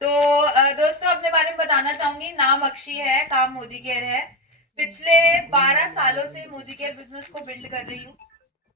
तो दोस्तों अपने बारे में बताना चाहूंगी। नाम अक्षी है, काम मोदी केयर है। पिछले 12 सालों से मोदी केयर बिजनेस को बिल्ड कर रही हूँ।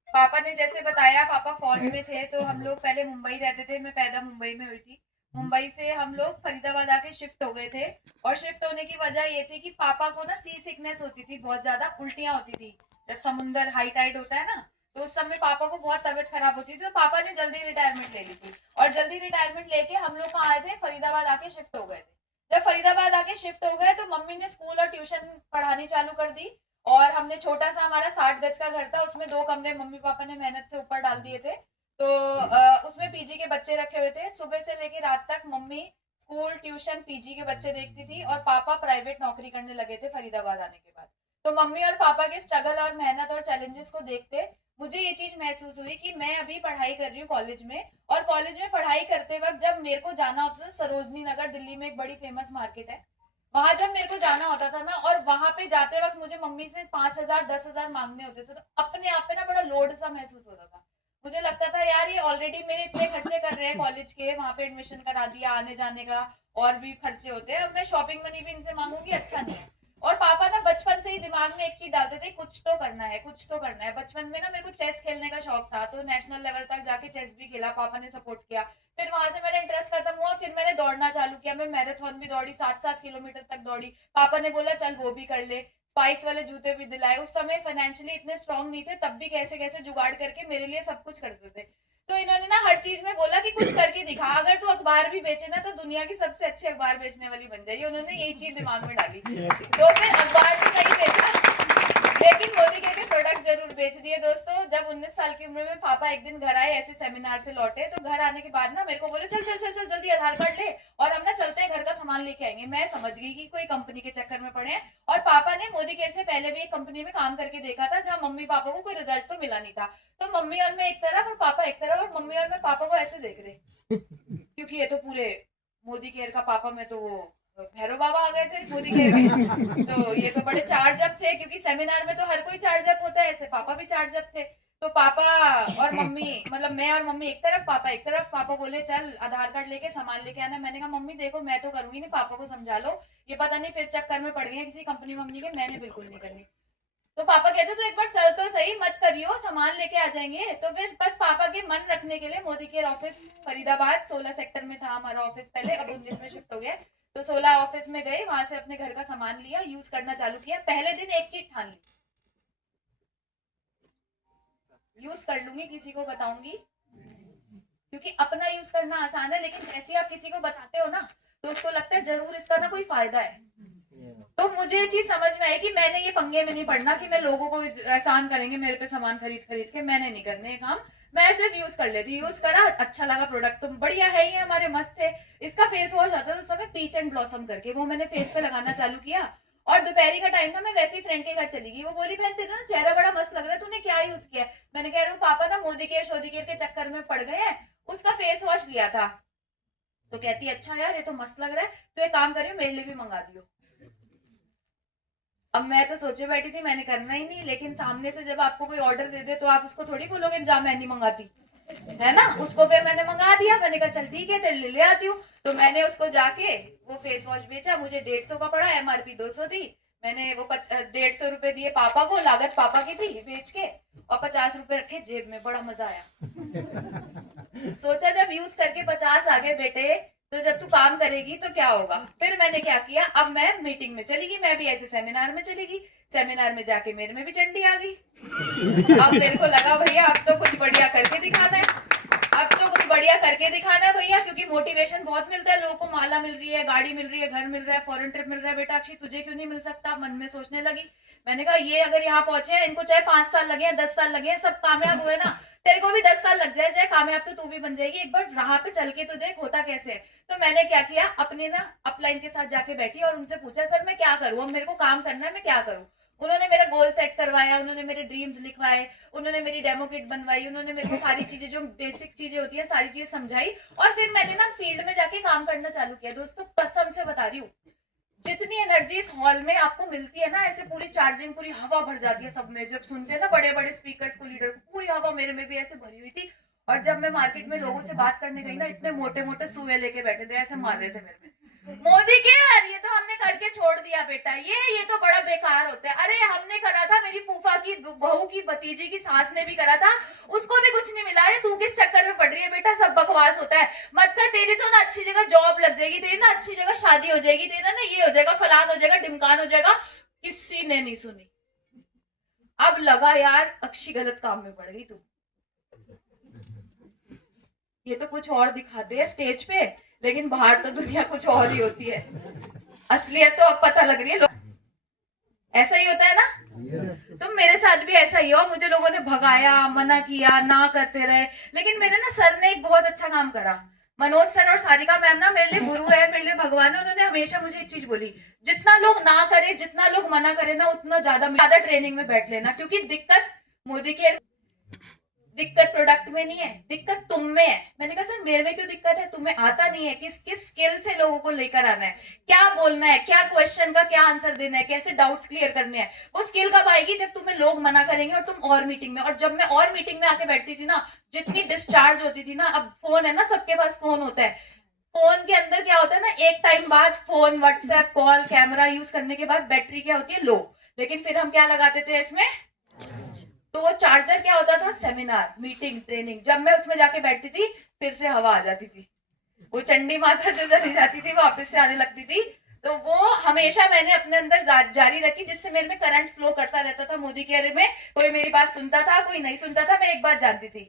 पापा ने जैसे बताया, पापा फौज में थे तो हम लोग पहले मुंबई रहते थे। मैं पैदा मुंबई में हुई थी। मुंबई से हम लोग फरीदाबाद आके शिफ्ट हो गए थे। और शिफ्ट होने की वजह ये थी कि पापा को ना सी सिकनेस होती थी, बहुत ज्यादा उल्टियां होती थी। जब समुंदर हाई टाइड होता है ना, तो उस समय पापा को बहुत तबीयत खराब होती थी, तो पापा ने जल्दी रिटायरमेंट ले ली थी। और जल्दी रिटायरमेंट लेके हम लोग कहाँ आए थे, फरीदाबाद आके शिफ्ट हो गए थे। जब फरीदाबाद आके शिफ्ट हो गए तो मम्मी ने स्कूल और ट्यूशन पढ़ानी चालू कर दी। और हमने छोटा सा, हमारा 60 गज का घर था, उसमें 2 कमरे मम्मी पापा ने मेहनत से ऊपर डाल दिए थे। तो उसमें पीजी के बच्चे रखे हुए थे। सुबह से लेकर रात तक मम्मी स्कूल ट्यूशन पीजी के बच्चे देखती थी, और पापा प्राइवेट नौकरी करने लगे थे फरीदाबाद आने के बाद। तो मम्मी और पापा के स्ट्रगल और मेहनत और चैलेंजेस को देखते मुझे ये चीज महसूस हुई कि मैं अभी पढ़ाई कर रही हूँ कॉलेज में। और कॉलेज में पढ़ाई करते वक्त जब मेरे को जाना होता था सरोजनी नगर, दिल्ली में एक बड़ी फेमस मार्केट है, वहां जब मेरे को जाना होता था ना, और वहां पे जाते वक्त मुझे मम्मी से 5,000 10,000 मांगने होते थे, तो अपने आप पे ना बड़ा लोड सा महसूस होता था। मुझे लगता था यार ये ऑलरेडी मेरे इतने खर्चे कर रहे हैं कॉलेज के, वहां पे एडमिशन करा दिया, आने जाने का और भी खर्चे होते हैं, अब मैं शॉपिंग मनी भी इनसे मांगूंगी, अच्छा नहीं है। और पापा ना बचपन से ही दिमाग में एक चीज डालते थे, कुछ तो करना है, कुछ तो करना है। बचपन में ना मेरे को चेस खेलने का शौक था, तो नेशनल लेवल तक जाके चेस भी खेला, पापा ने सपोर्ट किया। फिर वहां से मेरा इंटरेस्ट खत्म हुआ, फिर मैंने दौड़ना चालू किया। मैं मैराथन भी दौड़ी, 7-7 किलोमीटर तक दौड़ी। पापा ने बोला चल वो भी कर ले, स्पाइक्स वाले जूते भी दिलाए। उस समय फाइनेंशियली इतने स्ट्रांग नहीं थे, तब भी कैसे कैसे जुगाड़ करके मेरे लिए सब कुछ करते थे। तो इन्होंने ना हर चीज में बोला कि कुछ करके दिखा, अगर तू अखबार भी बेचे ना तो दुनिया की सबसे अच्छी अखबार बेचने वाली बन जाएगी। उन्होंने यही चीज दिमाग में डाली। तो फिर अखबार तो नहीं बेचा, लेकिन मोदी के प्रोडक्ट जरूर बेच दिए दोस्तों। जब 19 साल की उम्र में पापा एक दिन घर आए, ऐसे सेमिनार से लौटे, तो घर आने के बाद ना मेरे को बोले चल चल चल चल जल्दी आधार कार्ड ले, और हम ना चलते हैं घर का सामान लेके आएंगे। मैं समझ गई कि कोई कंपनी के चक्कर में पड़े हैं। और पापा ने मोदी केयर से पहले भी एक कंपनी में काम करके देखा था, जहाँ मम्मी पापा को कोई रिजल्ट तो मिला नहीं था। तो मम्मी और मैं एक तरफ और पापा एक तरफ, और मम्मी और मैं पापा को ऐसे देख रहे, क्योंकि ये तो पूरे मोदी केयर का पापा में तो वो भैरव बाबा आ गए थे मोदी केयर के। तो ये तो बड़े चार्ज अप थे, क्योंकि सेमिनार में तो हर कोई चार्ज अप होता है, ऐसे पापा भी चार्ज अप थे। तो पापा और मम्मी, मतलब मैं और मम्मी एक तरफ, पापा एक तरफ। पापा बोले चल आधार कार्ड लेके सामान लेके आना। मैंने कहा मम्मी देखो मैं तो करूंगी नहीं, पापा को समझा लो, ये पता नहीं फिर चक्कर में पड़ गए किसी कंपनी वंपनी के, मैंने बिल्कुल नहीं करनी। तो पापा कहते तो एक बार चल तो सही, मत करियो, सामान लेके आ जाएंगे। तो फिर बस पापा के मन रखने के लिए Modi care office Faridabad 16 sector में था हमारा ऑफिस पहले, अब 19 में शिफ्ट हो गया। तो 16 ऑफिस में गए, वहां से अपने घर का सामान लिया, यूज करना चालू किया। पहले दिन एक चीज ठान ली, यूज कर लूंगी, किसी को बताऊंगी। क्योंकि अपना यूज करना आसान है, लेकिन जैसे आप किसी को बताते हो ना, तो उसको लगता है जरूर इसका ना कोई फायदा है। तो मुझे ये चीज समझ में आई कि मैंने ये पंगे में नहीं पड़ना कि मैं लोगों को एहसान करेंगे मेरे पे सामान खरीद खरीद के, मैंने नहीं करने ये काम। मैं सिर्फ यूज कर लेती, यूज करा, अच्छा लगा प्रोडक्ट तो बढ़िया है ही, हमारे मस्त है। इसका फेस वॉश आता था उस समय, पीच एंड ब्लॉसम करके, वो मैंने फेस पे लगाना चालू किया। और दोपहरी का टाइम था, मैं वैसे ही फ्रेंड के घर चली गई। वो बोली बहन तेरा ना चेहरा बड़ा मस्त लग रहा है, तूने क्या यूज किया है? मैंने कह रही हूँ पापा ना मोदी केयर शोदी केयर के चक्कर में पड़ गए हैं, उसका फेस वॉश लिया था। तो कहती अच्छा यार ये तो मस्त लग रहा है, तो एक काम करियो मेरे लिए भी मंगा दियो। अब मैं तो सोचे बैठी थी मैंने करना ही नहीं, लेकिन सामने से जब आपको कोई ऑर्डर दे दे तो आप उसको थोड़ी बोलोगे जा मैं नहीं मंगाती, है ना। उसको फिर मैंने मंगा दिया, मैंने कहा चल ठीक है तेरे लिए ले आती हूँ। तो मैंने उसको जाके वो फेस वॉश बेचा, मुझे 150 का पड़ा, एमआरपी 200 थी। मैंने वो 150 रुपए दिए पापा को, लागत पापा की थी बेच के, और 50 रुपए रखे जेब में। बड़ा मजा आया। सोचा जब यूज करके 50 आ गए बेटे, तो जब तू काम करेगी तो क्या होगा। फिर मैंने क्या किया, अब मैं मीटिंग में चली गई, मैं भी ऐसे सेमिनार में चली गई। सेमिनार में जाके मेरे में भी चंडी आ गई। अब मेरे को लगा भैया अब तो कुछ बढ़िया करके दिखाना है, अब तो कुछ बढ़िया करके दिखाना है भैया, क्योंकि मोटिवेशन बहुत मिलता है लोगों को, माला मिल रही है, गाड़ी मिल रही है, घर मिल रहा है, फॉरेन ट्रिप मिल रहा है, बेटा अक्षय तुझे क्यों नहीं मिल सकता, मन में सोचने लगी। मैंने कहा ये अगर यहाँ पहुंचे हैं, इनको चाहे 5 साल लगे हैं, 10 साल लगे हैं, सब कामयाब हुए ना, तेरे को भी 10 साल लग जाए, चाहे कामयाब तो तू भी बन जाएगी। एक बार राह पे चल के तो देख होता कैसे है। तो मैंने क्या किया, अपने ना अपलाइन के साथ जाके बैठी और उनसे पूछा सर मैं क्या करूँ, अब मेरे को काम करना है, मैं क्या करूँ। उन्होंने मेरा गोल सेट करवाया, उन्होंने मेरे ड्रीम्स लिखवाए, उन्होंने मेरी डेमो किट बनवाई, उन्होंने मेरे को सारी चीजें जो बेसिक चीजें होती है सारी चीजें समझाई। और फिर मैंने ना फील्ड में जाके काम करना चालू किया। दोस्तों कसम से बता रही हूँ, जितनी एनर्जी इस हॉल में आपको मिलती है ना, ऐसे पूरी चार्जिंग, पूरी हवा भर जाती है सब में। जब सुनते हैं ना बड़े बड़े स्पीकर्स को, लीडर को, पूरी हवा मेरे में भी ऐसे भरी हुई थी। और जब मैं मार्केट में लोगों से बात करने गई ना, इतने मोटे मोटे सुए लेके बैठे थे, ऐसे मार रहे थे मेरे में, मोदी के यार ये तो हमने करके छोड़ दिया बेटा, ये तो बड़ा बेकार होता है। अरे हमने करा था, मेरी फूफा की बहू की भतीजी की सास ने भी करा था, उसको भी कुछ नहीं मिला है। तू किस चक्कर में पड़ रही है बेटा, सब बकवास होता है, मत कर। तेरी तो ना अच्छी जगह जॉब लग जाएगी, तेरी ना अच्छी जगह शादी हो जाएगी, तेरा ना ये हो जाएगा, फलान हो जाएगा, ढिमकान हो जाएगा। किसी ने नहीं सुनी। अब लगा यार अक्षी गलत काम में पड़ गई तू, ये तो कुछ और दिखाते हैं स्टेज पे, लेकिन बाहर तो दुनिया कुछ और ही होती है। असलियत तो अब पता लग रही है। ऐसा ही होता है ना, तो मेरे साथ भी ऐसा ही हुआ। मुझे लोगों ने भगाया, मना किया, ना करते रहे, लेकिन मेरे ना सर ने एक बहुत अच्छा काम करा। मनोज सर और सारिका मैम ना मेरे लिए गुरु है, मेरे लिए भगवान है। उन्होंने हमेशा मुझे एक चीज बोली, जितना लोग ना करे, जितना लोग मना करे ना, उतना ज्यादा ट्रेनिंग में बैठ लेना, क्योंकि दिक्कत मोदी के, दिक्कत प्रोडक्ट में नहीं है, दिक्कत तुम में है। मैंने कहा सर मेरे में क्यों दिक्कत है, तुम्हें आता नहीं है, किस किस स्किल से लोगों को लेकर आना है, क्या बोलना है, क्या क्वेश्चन का क्या आंसर देना है, कैसे डाउट्स क्लियर करने हैं। वो स्किल कब आएगी, जब तुम्हें लोग मना करेंगे और तुम और मीटिंग में। और जब मैं और मीटिंग में आके बैठती थी ना, जितनी डिस्चार्ज होती थी ना, अब फोन है ना, सबके पास फोन होता है, फोन के अंदर क्या होता है ना, एक टाइम बाद phone, WhatsApp call, camera use करने के बाद बैटरी क्या होती है, लो। लेकिन फिर हम क्या लगाते थे इसमें, तो वो चार्जर क्या होता था, सेमिनार, मीटिंग, ट्रेनिंग। जब मैं उसमें जाके बैठती थी, फिर से हवा आ जाती थी, वो चंडी माता जो चली जाती थी वापस से आने लगती थी। तो वो हमेशा मैंने अपने अंदर जारी रखी, जिससे मेरे में करंट फ्लो करता रहता था मोदी केयर में। कोई मेरी बात सुनता था, कोई नहीं सुनता था। मैं एक बात जानती थी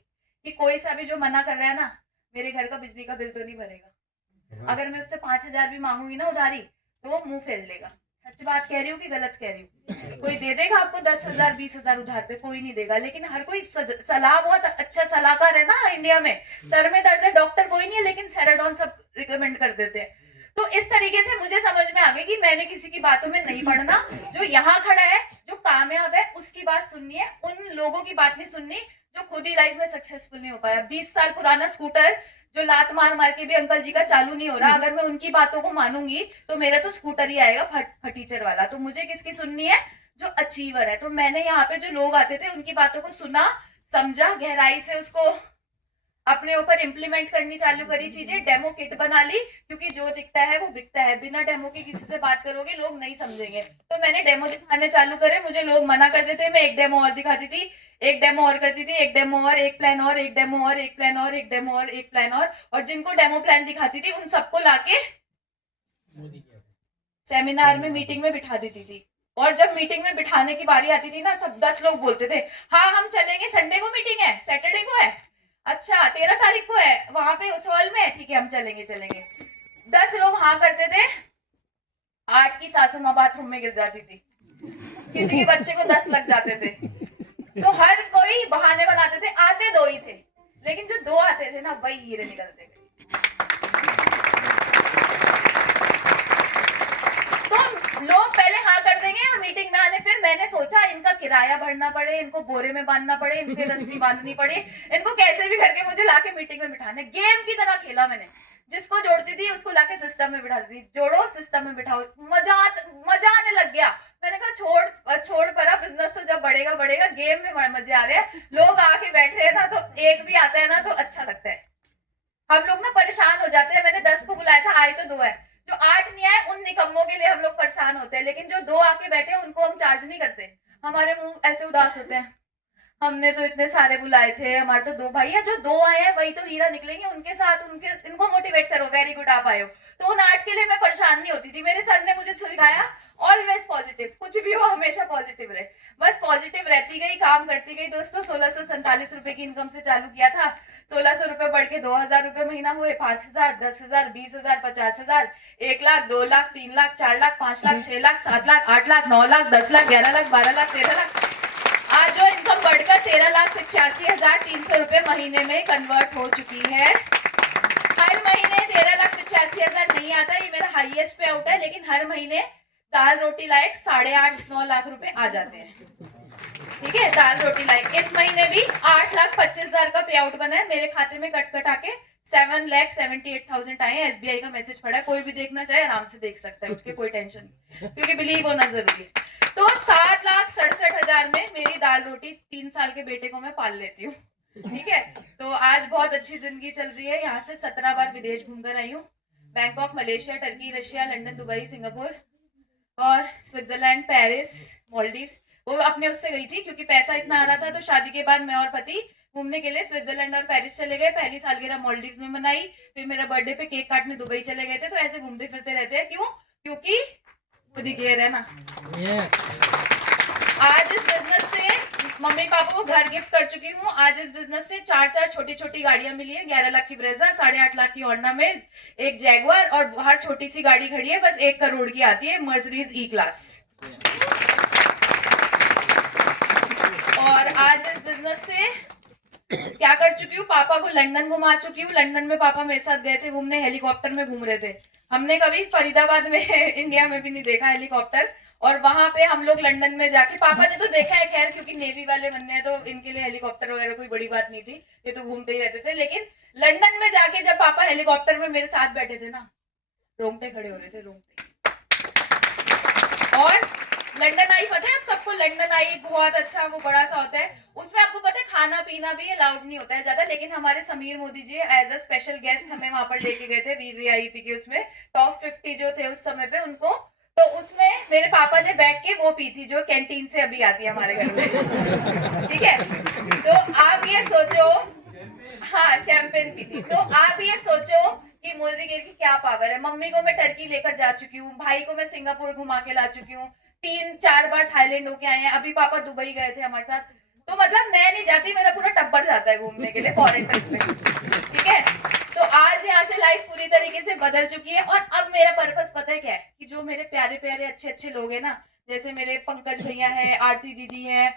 कि कोई सा भी जो मना कर रहा है ना, मेरे घर का बिजली का बिल तो नहीं भरेगा। अगर मैं उससे 5,000 भी मांगूंगी ना उधारी, तो वो मुंह फेर लेगा। सच बात कह रही हूँ कि गलत कह रही हूँ? कोई दे देगा आपको 10,000 20,000 उधार पे, कोई नहीं देगा। लेकिन हर कोई सलाह, बहुत अच्छा सलाहकार है ना इंडिया में। सर में दर्द है, डॉक्टर कोई नहीं है, लेकिन सेराडॉन सब रिकमेंड कर देते हैं। तो इस तरीके से मुझे समझ में आ गई कि मैंने किसी की बातों में नहीं पड़ना। जो यहाँ खड़ा है, जो कामयाब है, उसकी बात सुननी है, उन लोगों की बात नहीं सुननी जो खुद ही लाइफ में सक्सेसफुल नहीं हो पाया। 20 साल पुराना स्कूटर जो लात मार मार के भी अंकल जी का चालू नहीं हो रहा, अगर मैं उनकी बातों को मानूंगी तो मेरा तो स्कूटर ही आएगा फटीचर वाला। तो मुझे किसकी सुननी है, जो अचीवर है। तो मैंने यहाँ पे जो लोग आते थे उनकी बातों को सुना, समझा, गहराई से उसको अपने ऊपर इम्प्लीमेंट करनी चालू करी, चीजें डेमो किट बना ली, क्योंकि जो दिखता है वो बिकता है। बिना डेमो के किसी से बात करोगे लोग नहीं समझेंगे। तो मैंने डेमो दिखाने चालू करे। मुझे लोग मना करते थे, मैं एक डेमो और दिखाती थी, एक डेमो और करती थी, एक डेमो और, एक प्लान और, एक डेमो और, एक प्लान और, एक डेमो और, एक प्लान और जिनको डेमो प्लान दिखाती थी उन सबको लाके सेमिनार में, मीटिंग में बिठा देती थी। और जब मीटिंग में बिठाने की बारी आती थी ना, सब 10 लोग बोलते थे हाँ हम चलेंगे, संडे को मीटिंग है, सैटरडे को है, अच्छा 13 तारीख को है, वहां पे उस हॉल में, ठीक है हम चलेंगे चलेंगे। 10 लोग हाँ करते थे, 8 की सासू माँ बाथरूम में गिर जाती थी, किसी के बच्चे को 10 लग जाते थे। तो हर कोई बहाने बनाते थे, आते 2 ही थे, लेकिन जो 2 आते थे ना वही हीरे निकलते थे। तो लोग पहले हाँ कर देंगे और मीटिंग में आने। फिर मैंने सोचा इनका किराया भरना पड़े, इनको बोरे में बांधना पड़े, इनके रस्सी बांधनी पड़े, इनको कैसे भी करके मुझे लाके मीटिंग में बिठाने। गेम की तरह खेला मैंने, जिसको जोड़ती थी उसको लाके सिस्टम में बिठाती थी, जोड़ो सिस्टम में बिठाओ। मजा आने लग गया। मैंने कहा छोड़ परा, बिजनेस तो जब बढ़ेगा बढ़ेगा, गेम में मजे आ रहे हैं। लोग आके बैठ रहे हैं ना, तो एक भी आता है ना तो अच्छा लगता है। हम लोग ना परेशान हो जाते हैं। मैंने 10 को बुलाया था, आए तो 2 है। जो 8 नहीं आए उन निकम्मों के लिए हम लोग परेशान होते हैं, लेकिन जो 2 आके बैठे उनको हम चार्ज नहीं करते। हमारे मुंह ऐसे उदास होते हैं, हमने तो इतने सारे बुलाए थे, हमारे तो 2 भाई है, जो 2 आए हैं वही तो हीरा निकलेंगे। उनके साथ इनको मोटिवेट करो, वेरी गुड आप आए हो। तो उन 8 के लिए मैं परेशान नहीं होती थी। मेरे सर ने मुझे सिखाया ऑलवेज पॉजिटिव, कुछ भी हो हमेशा पॉजिटिव रहे। बस पॉजिटिव रहती गई, काम करती गई। दोस्तों 1647 रुपए की इनकम से चालू किया था, 1600 रुपए बढ़ के 2,000 रुपए महीना हुए, 5,000, 10,000, 20,000, 50,000, 1 लाख, 2 लाख, 3 लाख, 4 लाख, 5 लाख, 6 लाख, 7 लाख, 8 लाख, 9 लाख, 10 लाख, 11 लाख, 12 लाख, 13 लाख। आज जो इनकम बढ़कर 13,85,300 रुपए महीने में कन्वर्ट हो चुकी है। हर महीने 13,85,000 नहीं आता, ये मेरा हाईएस्ट पे आउट है, लेकिन हर महीने दाल रोटी लायक 8.5-9 लाख रुपए आ जाते हैं। ठीक है, दाल रोटी लायक। इस महीने भी 8,25,000 का पे आउट बना है मेरे खाते में, कट आके 7,78,000 आए हैं। SBI का मैसेज पड़ा है, कोई भी देखना चाहे आराम से देख सकता है उठ के, कोई टेंशन नहीं, क्योंकि बिलीव होना जरूरी है। तो 7,67,000 में मेरी दाल रोटी 3 साल के बेटे को मैं पाल लेती हूँ। ठीक है। तो आज बहुत अच्छी जिंदगी चल रही है। यहाँ से 17 बार विदेश घूमकर आई हूँ। Bangkok, Malaysia, Turkey, Russia, London, Dubai, Singapore और स्विट्जरलैंड, पेरिस, मालदीव्स। वो अपने उससे गई थी क्योंकि पैसा इतना आ रहा था, तो शादी के बाद मैं और पति घूमने के लिए स्विट्जरलैंड और पेरिस चले गए। पहली सालगिरह मालदीव्स में मनाई, फिर मेरा बर्थडे पे केक काटने दुबई चले गए थे। तो ऐसे घूमते फिरते रहते हैं। क्यों? क्योंकि मोदी केयर है ना। आज इस बिजनेस से मम्मी पापा को घर गिफ्ट कर चुकी हूँ। आज इस बिजनेस से 4 छोटी छोटी गाड़ियां मिली है। 11 लाख की ब्रेजा, 8.5 लाख की होंडा मेज, एक जैगवार और बाहर छोटी सी गाड़ी खड़ी है बस 1 करोड़ की आती है, मर्सिडीज ई क्लास। और आज इस बिजनेस से क्या कर चुकी हूँ, पापा को लंदन घुमा चुकी हूँ। लंदन में पापा मेरे साथ गए थे घूमने, हेलीकॉप्टर में घूम रहे थे। हमने कभी फरीदाबाद में इंडिया में भी नहीं देखा हेलीकॉप्टर। और वहां पे हम लोग लंदन में जाके, पापा ने तो देखा है खैर, क्योंकि नेवी वाले बनने हैं तो इनके लिए हेलीकॉप्टर वगैरह कोई बड़ी बात नहीं थी, ये तो घूमते ही रहते थे। लेकिन लंदन में जाके जब पापा हेलीकॉप्टर में मेरे साथ बैठे थे ना, रोंगटे खड़े हो रहे थे, रोंगटे। और लंदन आई, पता है आप सबको, लंदन आई बहुत अच्छा, वो बड़ा सा होता है। उसमें आपको पता है खाना पीना भी अलाउड नहीं होता है ज्यादा। लेकिन हमारे Sameer Modi ji as a special guest हमें वहां पर लेके गए थे वीवीआईपी के, उसमें टॉप 50 जो थे उस समय पे उनको। तो उसमें मेरे पापा ने बैठ के वो पी थी जो कैंटीन से अभी आती है हमारे घर में। ठीक है, तो आप ये सोचो, हाँ शैंपेन पी थी। तो आप ये सोचो कि मोदी केयर की क्या पावर है। मम्मी को मैं टर्की लेकर जा चुकी हूँ, भाई को मैं सिंगापुर घुमा के ला चुकी हूँ, 3-4 बार थाईलैंड होके आए हैं, अभी पापा दुबई गए थे हमारे साथ। तो मतलब मैं नहीं जाती, मेरा पूरा टब्बर जाता है घूमने के लिए फॉरेन ट्रिप पे। ठीक है, तो आज यहाँ से लाइफ पूरी तरीके से बदल चुकी है। और अब मेरा पर्पस पता है क्या है, कि जो मेरे प्यारे प्यारे अच्छे अच्छे लोग हैं ना, जैसे मेरे पंकज भैया है, आरती दीदी है,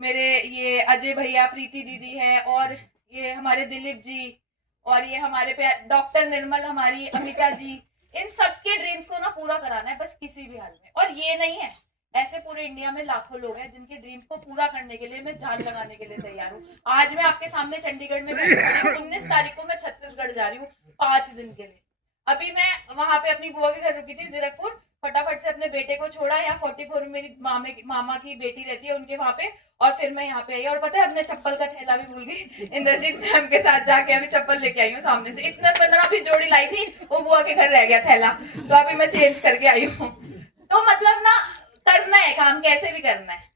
मेरे ये अजय भैया, प्रीति दीदी है, और ये हमारे दिलीप जी, और ये हमारे पे डॉक्टर निर्मल, हमारी अमिता जी, इन सबके ड्रीम्स को ना पूरा कराना है बस किसी भी हाल में। और ये नहीं है, ऐसे पूरे इंडिया में लाखों लोग हैं जिनके ड्रीम्स को पूरा करने के लिए मैं जान लगाने के लिए तैयार हूँ। आज मैं आपके सामने चंडीगढ़ में 19 तारीख को मैं छत्तीसगढ़ जा रही हूँ 5 दिन के लिए। अभी मैं वहां पे अपनी बुआ के घर रुकी थी जीरकपुर, फटाफट से अपने बेटे को छोड़ा। यहाँ 44 में मेरी मामा की बेटी रहती है उनके वहां पे, और फिर मैं यहाँ पे आई। और पता है अपने चप्पल का थैला भी भूल गई, इंद्रजीत मैम के साथ जाके अभी चप्पल लेके आई हूँ सामने से। इतने 15 भी जोड़ी लाई थी, वो बुआ के घर रह गया थैला, तो अभी मैं चेंज करके आई हूँ। तो मतलब ना, करना है काम, कैसे भी करना है,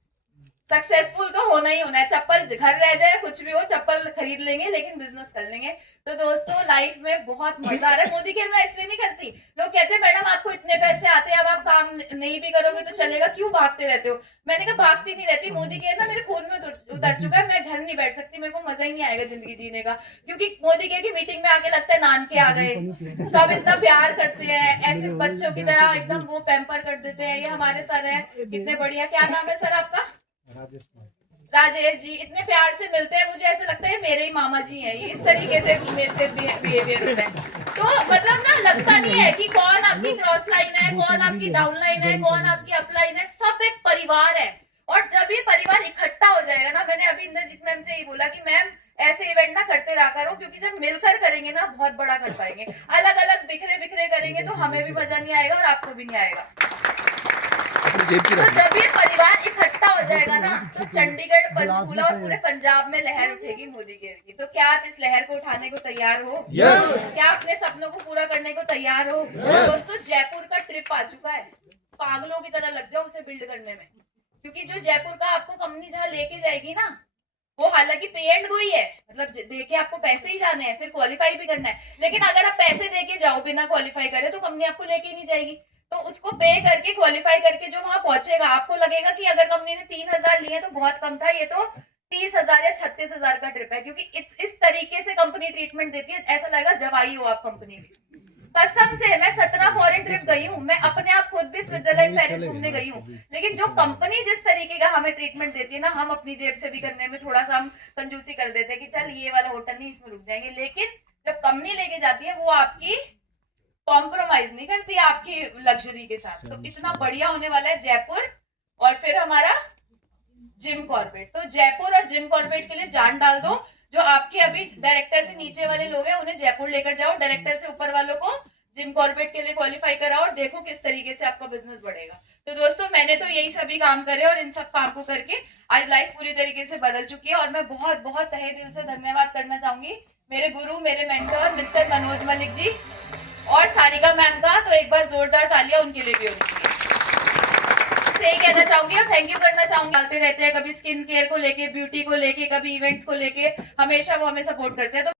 सक्सेसफुल तो होना ही होना है। चप्पल घर रह जाए कुछ भी हो, चप्पल खरीद लेंगे लेकिन बिजनेस कर लेंगे। तो दोस्तों लाइफ में बहुत मजा आ रहा है। मोदी केयर मैं इसलिए नहीं करती, लोग कहते हैं मैडम आपको इतने पैसे आते हैं, अब आप काम नहीं भी करोगे तो चलेगा, क्यों भागते रहते हो। मैंने कहा भागती नहीं रहती, मोदी केयर ना मेरे खून में उतर चुका है। मैं घर नहीं बैठ सकती, मेरे को मजा ही नहीं आएगा जिंदगी जीने का। क्योंकि मोदी केयर की मीटिंग में आके लगता है नानके आ गए, सब इतना प्यार करते हैं, ऐसे बच्चों की तरह एकदम वो पैम्पर कर देते हैं। ये हमारे सर है, कितने बढ़िया, क्या नाम है सर आपका? राजेश जी, इतने प्यार से मिलते हैं, मुझे ऐसा लगता है मेरे ही मामा जी हैं। ये इस तरीके से मेरे से बिहेवियर होता है। तो मतलब ना लगता नहीं है कि कौन आपकी क्रॉस लाइन है, कौन आपकी डाउन लाइन है, कौन आपकी अप लाइन है, सब एक परिवार है। और जब ये परिवार इकट्ठा हो जाएगा ना, मैंने अभी इंद्रजीत मैम से ही बोला कि मैम ऐसे इवेंट ना करते रहा करो, क्योंकि जब मिलकर करेंगे ना बहुत बड़ा कर पाएंगे। अलग अलग बिखरे बिखरे करेंगे तो हमें भी मजा नहीं आएगा और आपको भी नहीं आएगा। तो जब ये परिवार इकट्ठा हो जाएगा ना, तो चंडीगढ़, पंचकूला और पूरे पंजाब में लहर उठेगी मोदी केयर की। तो क्या आप इस लहर को उठाने को तैयार हो? क्या अपने सपनों को पूरा करने को तैयार हो? दोस्तों जयपुर का ट्रिप आ चुका है, पागलों की तरह लग जाओ उसे बिल्ड करने में। क्योंकि जो जयपुर का आपको कंपनी जहाँ लेके जाएगी ना, वो हालांकि पे एंड गो ही है, मतलब देके आपको पैसे ही जाने हैं, फिर क्वालिफाई भी करना है। लेकिन अगर आप पैसे देके जाओ बिना क्वालिफाई करे तो कंपनी आपको लेके ही नहीं जाएगी। तो उसको पे करके क्वालिफाई करके जो वहां पहुंचेगा, आपको लगेगा कि अगर कंपनी ने 3,000 लिए तो बहुत कम था, ये तो 30,000 या 36,000 का ट्रिप है। क्योंकि इस तरीके से कंपनी ट्रीटमेंट देती है, ऐसा लगेगा जब आई हो आप कंपनी में। कसम से मैं 17 फॉरेन ट्रिप गई हूँ, मैं अपने आप खुद भी स्विट्जरलैंड, पेरिस घूमने गई हूँ। लेकिन जो कंपनी जिस तरीके का हमें ट्रीटमेंट देती है ना, हम अपनी जेब से भी करने में थोड़ा सा हम कंजूसी कर देते हैं कि चल ये वाला होटल नहीं, इसमें रुक जाएंगे। लेकिन जब कंपनी लेके जाती है, वो आपकी कॉम्प्रोमाइज नहीं करती आपकी लग्जरी के साथ। तो इतना बढ़िया होने वाला है जयपुर। और फिर हमारा जिम कॉर्बेट, तो जयपुर और जिम कॉर्बेट के लिए जान डाल दो। जो आपके अभी डायरेक्टर से नीचे वाले लोग हैं उन्हें जयपुर लेकर जाओ, डायरेक्टर से ऊपर वालों को जिम कॉर्पोरेट के लिए क्वालिफाई करा और देखो किस तरीके से आपका बिजनेस बढ़ेगा। तो दोस्तों मैंने तो यही सभी काम करे और इन सब काम को करके आज लाइफ पूरी तरीके से बदल चुकी है। और मैं बहुत बहुत तहे दिल से धन्यवाद करना चाहूंगी मेरे गुरु, मेरे मेंटर मिस्टर मनोज मलिक जी और सारिका मैम का। तो एक बार जोरदार तालियां उनके लिए भी होनी चाहिए। यही कहना चाहूंगी और थैंक यू करना चाहूंगी। डालते रहते हैं, कभी स्किन केयर को लेके, ब्यूटी को लेके, कभी इवेंट्स को लेके, हमेशा वो हमें सपोर्ट करते हैं। तो